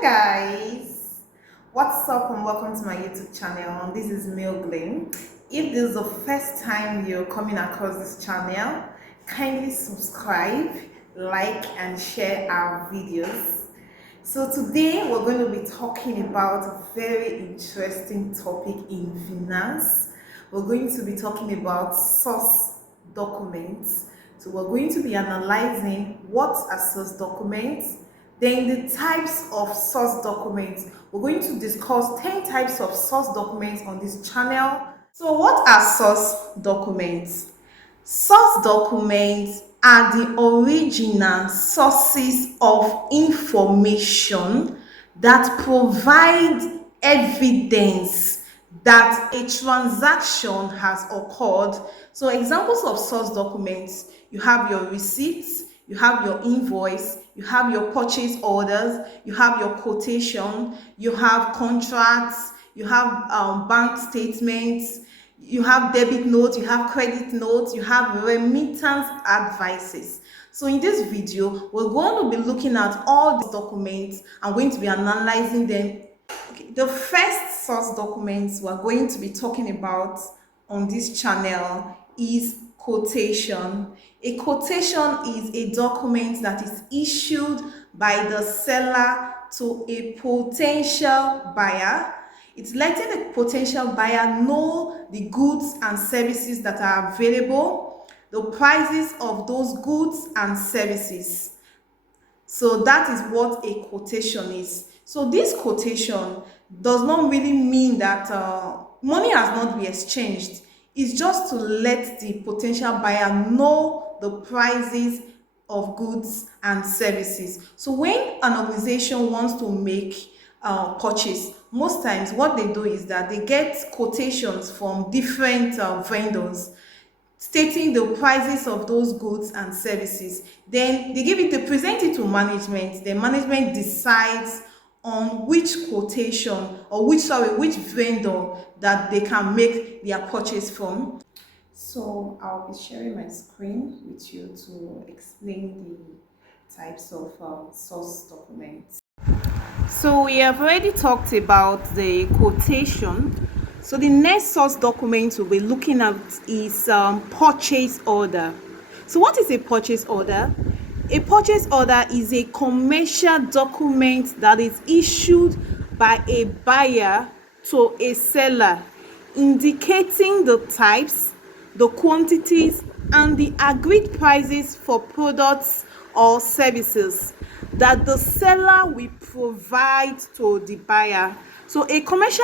Guys, what's up and welcome to my YouTube channel. This is Milgling. If this is the first time you're coming across this channel, kindly subscribe, like and share our videos. So today we're going to be talking about a very interesting topic in finance. We're going to be talking about source documents. So we're going to be analyzing what are source documents, then the types of source documents. We're going to discuss 10 types of source documents on this channel. So what are source documents? Source documents are the original sources of information that provide evidence that a transaction has occurred. So examples of source documents, you have your receipts, you have your invoice, you have your purchase orders, you have your quotation, you have contracts, you have bank statements, you have debit notes, you have credit notes, you have remittance advices. So in this video, we're going to be looking at all these documents. I'm going to be analyzing them. Okay, the first source documents we're going to be talking about on this channel is quotation. A quotation is a document that is issued by the seller to a potential buyer. It's letting the potential buyer know the goods and services that are available, the prices of those goods and services. So that is what a quotation is. So this quotation does not really mean that money has not been exchanged. It's just to let the potential buyer know the prices of goods and services. So when an organization wants to make purchase, most times what they do is that they get quotations from different vendors stating the prices of those goods and services. Then they present it to management. The management decides on which quotation or which vendor that they can make their purchase from. So I'll be sharing my screen with you to explain the types of source documents. So we have already talked about the quotation. So the next source document we'll be looking at is purchase order. So what is a purchase order? A purchase order is a commercial document that is issued by a buyer to a seller, indicating the types, the quantities, and the agreed prices for products or services that the seller will provide to the buyer. So a purchase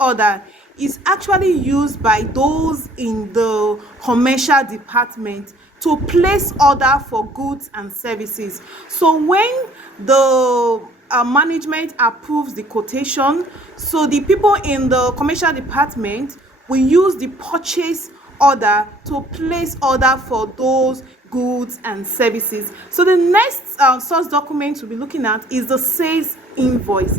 order is actually used by those in the commercial department to place order for goods and services. So when the management approves the quotation, so the people in the commercial department will use the purchase order to place order for those goods and services. So the next source document we'll be looking at is the sales invoice.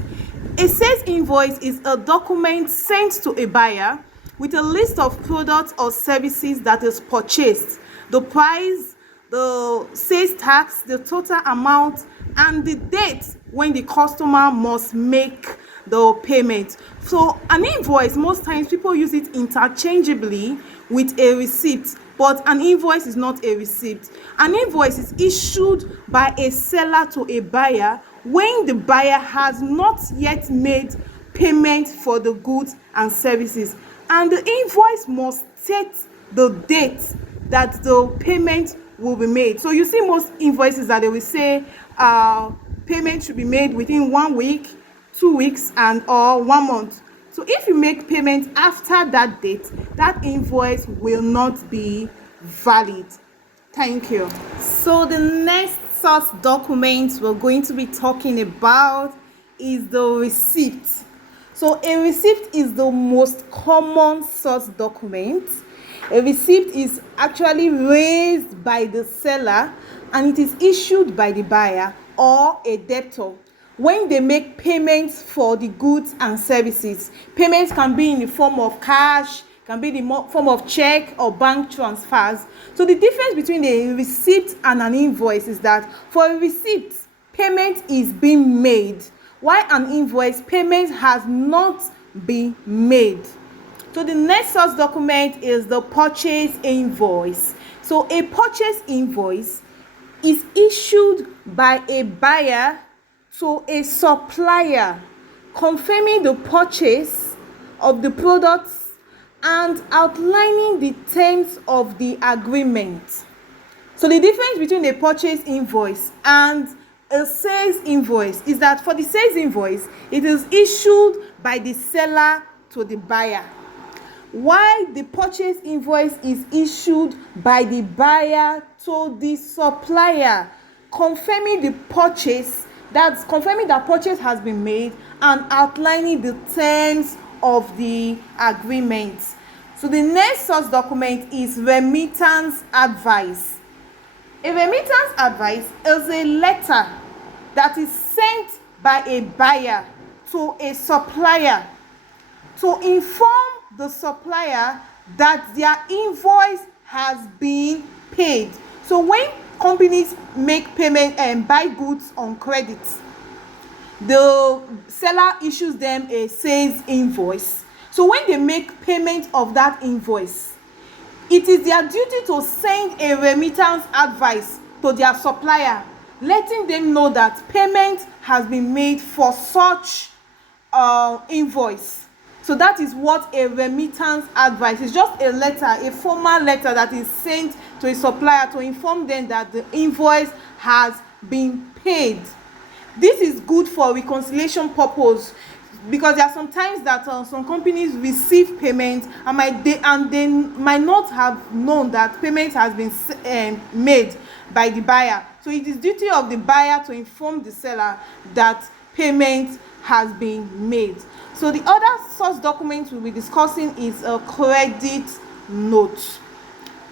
A sales invoice is a document sent to a buyer with a list of products or services that is purchased, the price, the sales tax, the total amount, and the date when the customer must make the payment. So an invoice, most times people use it interchangeably with a receipt, but an invoice is not a receipt. An invoice is issued by a seller to a buyer when the buyer has not yet made payment for the goods and services, and the invoice must state the date that the payment will be made. So you see most invoices that they will say payment should be made within 1 week, 2 weeks, and or 1 month. So if you make payment after that date, that invoice will not be valid. Thank you. So the next source document we're going to be talking about is the receipt. So a receipt is the most common source document. A receipt is actually raised by the seller and it is issued by the buyer or a debtor when they make payments for the goods and services. Payments can be in the form of cash, can be in the form of check or bank transfers. So the difference between a receipt and an invoice is that for a receipt, payment is being made, while an invoice payment has not been made. So the next source document is the purchase invoice. So a purchase invoice is issued by a buyer to a supplier, confirming the purchase of the products and outlining the terms of the agreement. So the difference between a purchase invoice and a sales invoice is that for the sales invoice, it is issued by the seller to the buyer, while the purchase invoice is issued by the buyer to the supplier, confirming the purchase, that's confirming that purchase has been made and outlining the terms of the agreement. So the next source document is remittance advice. A remittance advice is a letter that is sent by a buyer to a supplier to inform the supplier that their invoice has been paid. So when companies make payment and buy goods on credit, the seller issues them a sales invoice. So when they make payment of that invoice, it is their duty to send a remittance advice to their supplier, letting them know that payment has been made for such invoice. So that is what a remittance advice is. Just a letter, a formal letter that is sent to a supplier to inform them that the invoice has been paid. This is good for reconciliation purpose, because there are some times that some companies receive payment and they might not have known that payment has been made by the buyer. So it is duty of the buyer to inform the seller that payment has been made. So the other source document we'll be discussing is a credit note.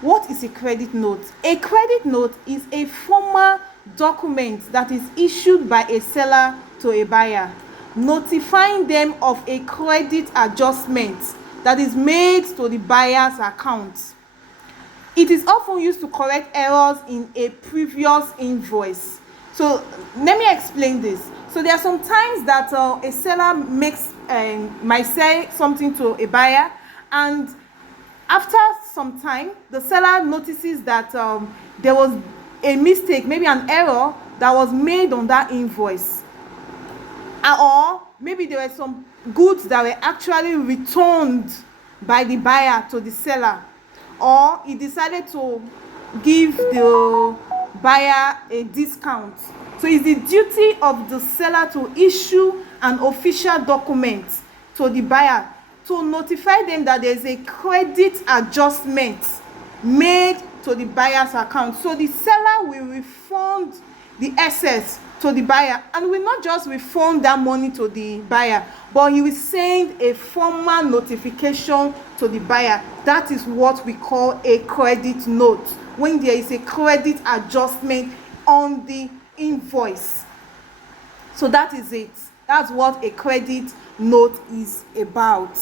What is a credit note? A credit note is a formal document that is issued by a seller to a buyer, notifying them of a credit adjustment that is made to the buyer's account. It is often used to correct errors in a previous invoice. So let me explain this. So there are some times that a seller might say something to a buyer, and after some time the seller notices that there was a mistake, maybe an error that was made on that invoice, or maybe there were some goods that were actually returned by the buyer to the seller, or he decided to give the buyer a discount. So it's the duty of the seller to issue an official document to the buyer to notify them that there is a credit adjustment made to the buyer's account. So the seller will refund the excess to the buyer, and will not just refund that money to the buyer, but he will send a formal notification to the buyer. That is what we call a credit note, when there is a credit adjustment on the invoice. So that is it. That's what a credit note is about.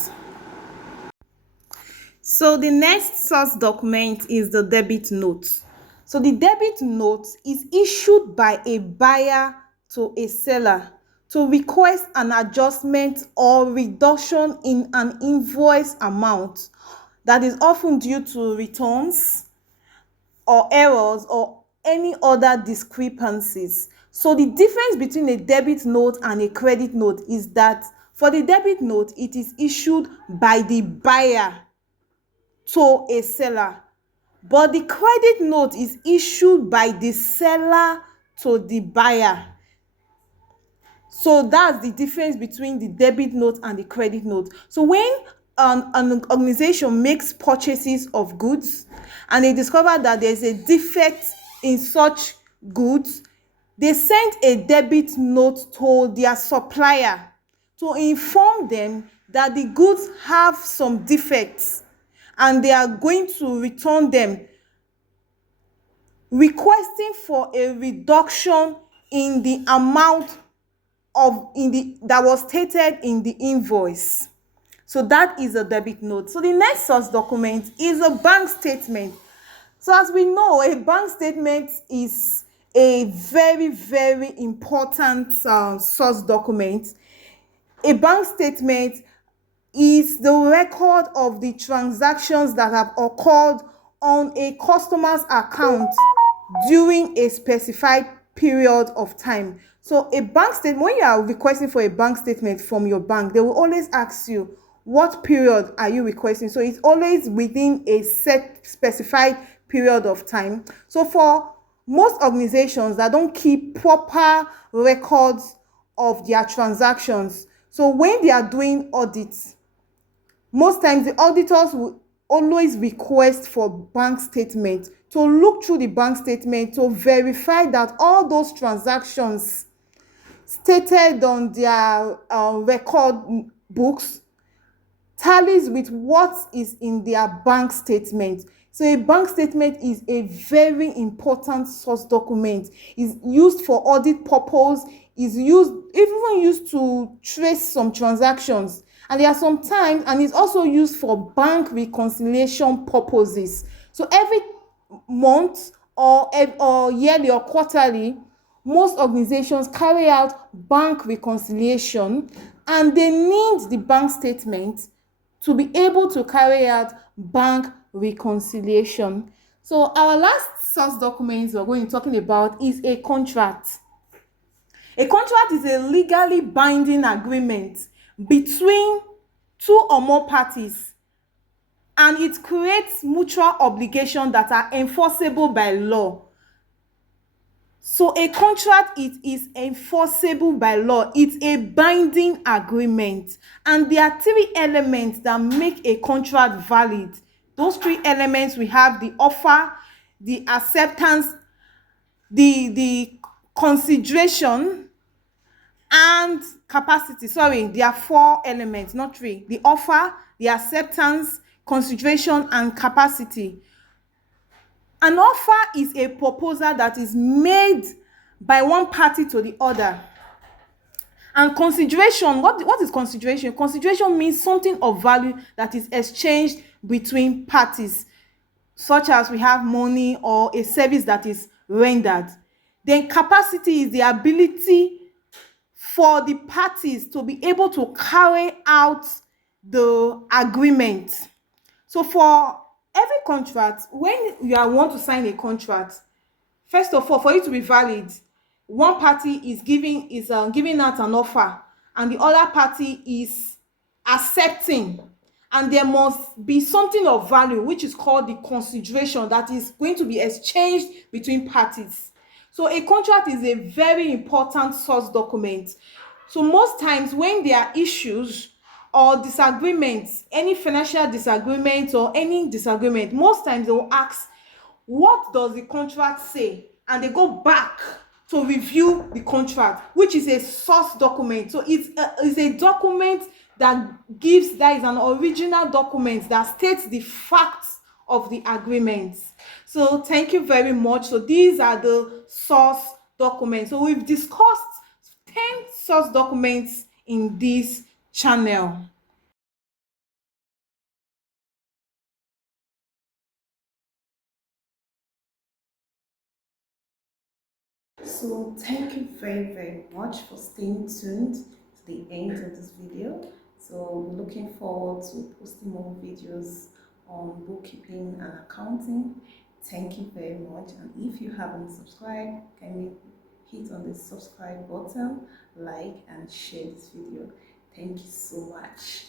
So the next source document is the debit note. So the debit note is issued by a buyer to a seller to request an adjustment or reduction in an invoice amount that is often due to returns or errors or any other discrepancies. So the difference between a debit note and a credit note is that for the debit note, it is issued by the buyer to a seller, but the credit note is issued by the seller to the buyer. So that's the difference between the debit note and the credit note. So when an organization makes purchases of goods and they discover that there's a defect in such goods, they send a debit note to their supplier to inform them that the goods have some defects and they are going to return them, requesting for a reduction in the amount that was stated in the invoice. So that is a debit note. So the next source document is a bank statement. So as we know, a bank statement is a very, very important source document. A bank statement is the record of the transactions that have occurred on a customer's account during a specified period of time. So a bank statement, when you are requesting for a bank statement from your bank, they will always ask you what period are you requesting. So it's always within a set specified period of time. So for most organizations that don't keep proper records of their transactions, so when they are doing audits, most times the auditors will always request for bank statement to look through the bank statement to verify that all those transactions stated on their record books tallies with what is in their bank statement. So a bank statement is a very important source document. Is used for audit purpose, is used even used to trace some transactions. And there are some times, and it's also used for bank reconciliation purposes. So every month or yearly or quarterly, most organizations carry out bank reconciliation, and they need the bank statement to be able to carry out bank reconciliation. So our last source document we're going to be talking about is a contract. A contract is a legally binding agreement between two or more parties, and it creates mutual obligations that are enforceable by law. So a contract, it is enforceable by law. It's a binding agreement. And there are three elements that make a contract valid. Those three elements, we have the offer, the acceptance, the consideration, and capacity. Sorry, there are four elements, not three. The offer, the acceptance, consideration, and capacity. An offer is a proposal that is made by one party to the other. And consideration, what is consideration? Consideration means something of value that is exchanged between parties, such as we have money or a service that is rendered. Then capacity is the ability for the parties to be able to carry out the agreement. So for every contract, when you want to sign a contract, first of all, for it to be valid, one party is giving out an offer, and the other party is accepting, and there must be something of value which is called the consideration that is going to be exchanged between parties. So a contract is a very important source document. So most times when there are issues or disagreements, any financial disagreement or any disagreement, most times they will ask, what does the contract say? And they go back to review the contract, which is a source document. So it's a document that is an original document that states the facts of the agreements. So thank you very much. So these are the source documents. So we've discussed 10 source documents in this channel. So thank you very, very much for staying tuned to the end of this video. So we're looking forward to posting more videos on bookkeeping and accounting. Thank you very much. And if you haven't subscribed, kindly hit on the subscribe button, like and share this video. Thank you so much.